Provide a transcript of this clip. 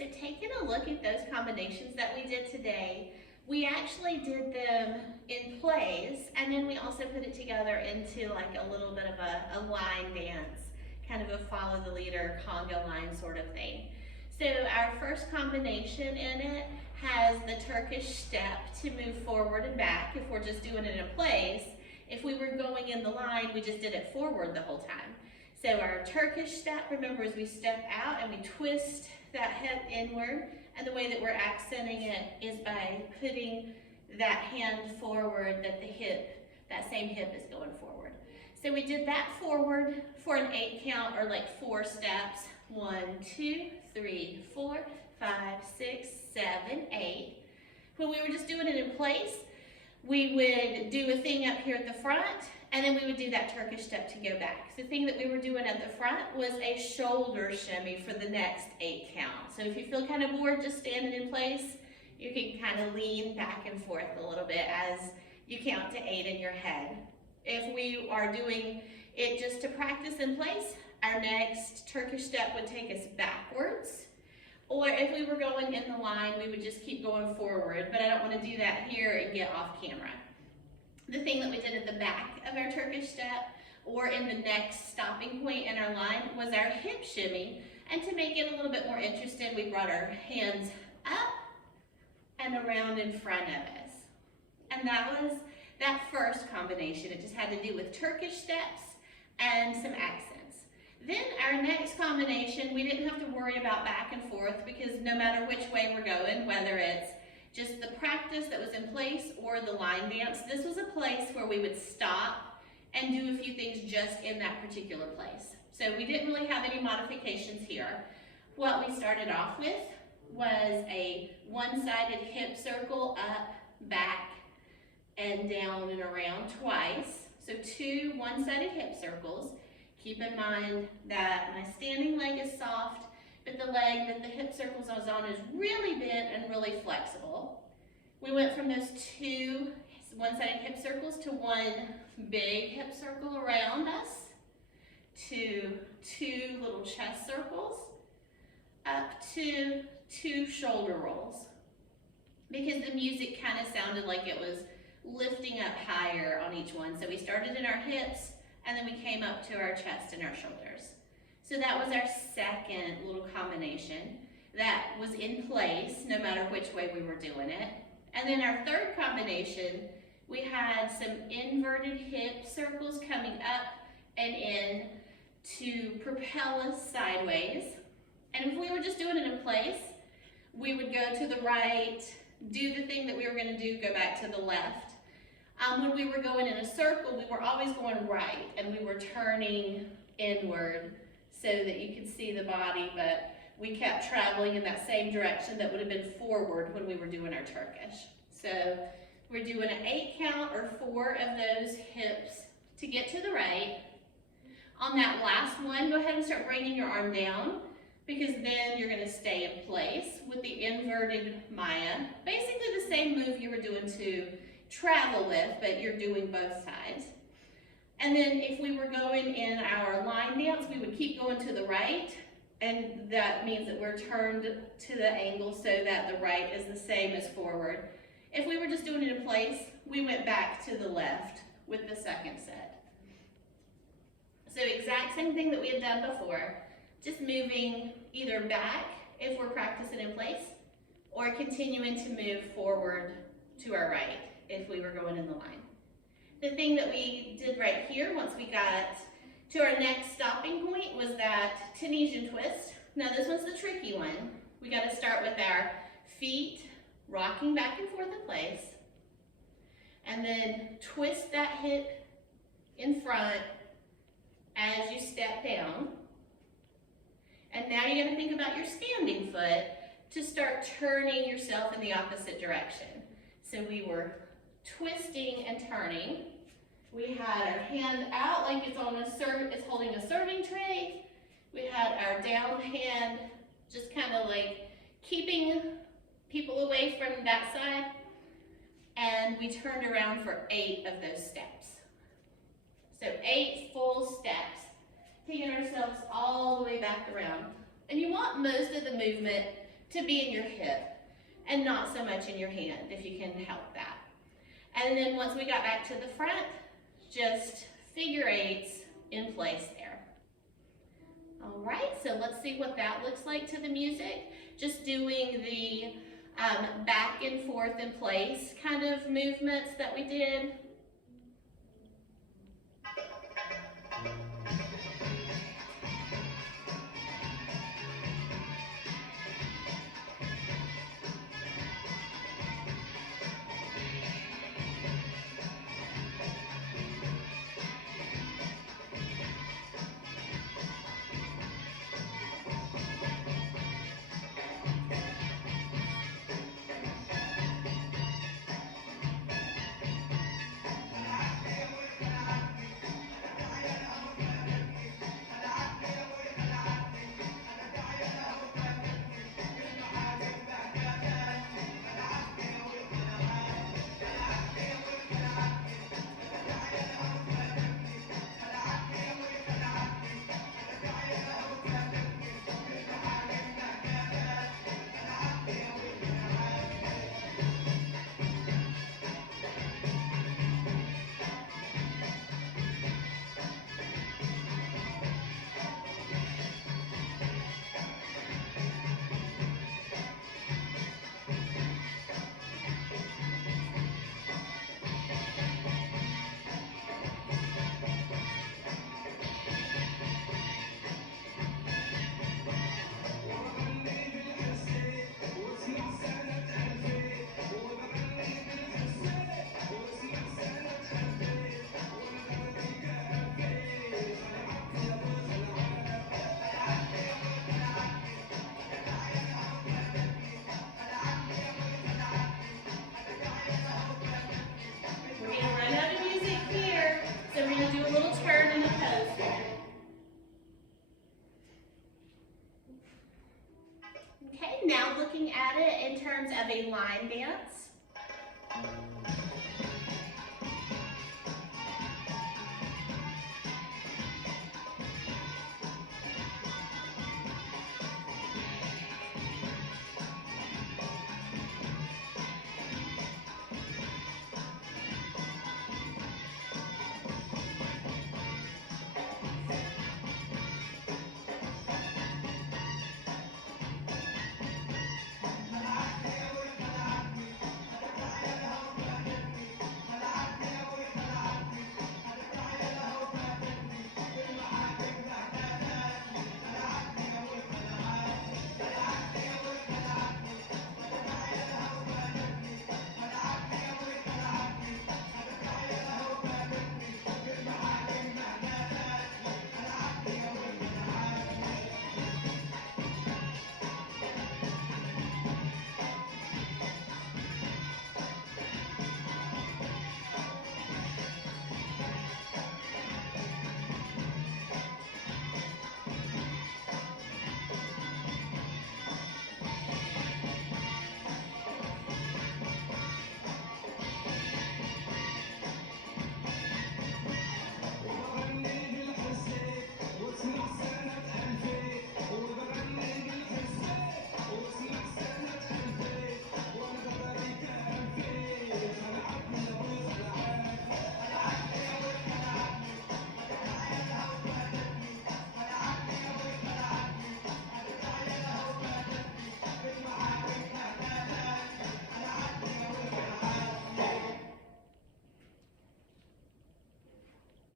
So taking a look at those combinations that we did today, we actually did them in plays, and then we also put it together into like a little bit of a line dance, kind of a follow the leader conga line sort of thing. So our first combination in it has the Turkish step to move forward and back if we're just doing it in place. If we were going in the line, we just did it forward the whole time. So our Turkish step, remember, is we step out and we twist that hip inward, and the way that we're accenting it is by putting that hand forward, that the hip, that same hip is going forward. So we did that forward for an 8 count, or like 4 steps. 1, 2, 3, 4, 5, 6, 7, 8. When we were just doing it in place, we would do a thing up here at the front, and then we would do that Turkish step to go back. So the thing that we were doing at the front was a shoulder shimmy for the next 8 count. So if you feel kind of bored just standing in place, you can kind of lean back and forth a little bit as you count to 8 in your head. If we are doing it just to practice in place, our next Turkish step would take us backwards. Or if we were going in the line, we would just keep going forward, but I don't want to do that here and get off camera. The thing that we did at the back of our Turkish step, or in the next stopping point in our line, was our hip shimmy. And to make it a little bit more interesting, we brought our hands up and around in front of us. And that was that first combination. It just had to do with Turkish steps and some accents. Then our next combination, we didn't have to worry about back and forth, because no matter which way we're going, whether it's just the practice that was in place or the line dance, this was a place where we would stop and do a few things just in that particular place. So we didn't really have any modifications here. What we started off with was a one-sided hip circle up, back, and down and around twice. So 2 one-sided hip circles. Keep in mind that my standing leg is soft, but the leg that the hip circles I was on is really bent and really flexible. We went from those 2 one-sided hip circles to 1 big hip circle around us, to 2 little chest circles, up to 2 shoulder rolls, because the music kind of sounded like it was lifting up higher on each one. So we started in our hips, and then we came up to our chest and our shoulders. So that was our second little combination that was in place no matter which way we were doing it. And then our third combination, we had some inverted hip circles coming up and in to propel us sideways. And if we were just doing it in place, we would go to the right, do the thing that we were going to do, go back to the left. When we were going in a circle, we were always going right, and we were turning inward so that you could see the body, but we kept traveling in that same direction that would have been forward when we were doing our Turkish. So we're doing an 8 count or 4 of those hips to get to the right. On that last one, go ahead and start bringing your arm down, because then you're going to stay in place with the inverted Maya. Basically the same move you were doing to travel with, but you're doing both sides. And then if we were going in our line dance, we would keep going to the right, and that means that we're turned to the angle so that the right is the same as forward. If we were just doing it in place, we went back to the left with the second set. So exact same thing that we had done before, just moving either back if we're practicing in place, or continuing to move forward to our right if we were going in the line. The thing that we did right here, once we got to our next stopping point, was that Tunisian twist. Now this one's the tricky one. We got to start with our feet rocking back and forth in place, and then twist that hip in front as you step down. And now you're going to think about your standing foot to start turning yourself in the opposite direction. So we were twisting and turning. We had our hand out like it's holding a serving tray. We had our down hand just kind of like keeping people away from that side. And we turned around for 8 of those steps. So 8 full steps, taking ourselves all the way back around. And you want most of the movement to be in your hip and not so much in your hand, if you can help that. And then once we got back to the front, just figure eights in place there. All right, so let's see what that looks like to the music. Just doing the back and forth in place kind of movements that we did. Okay, now looking at it in terms of a line dance.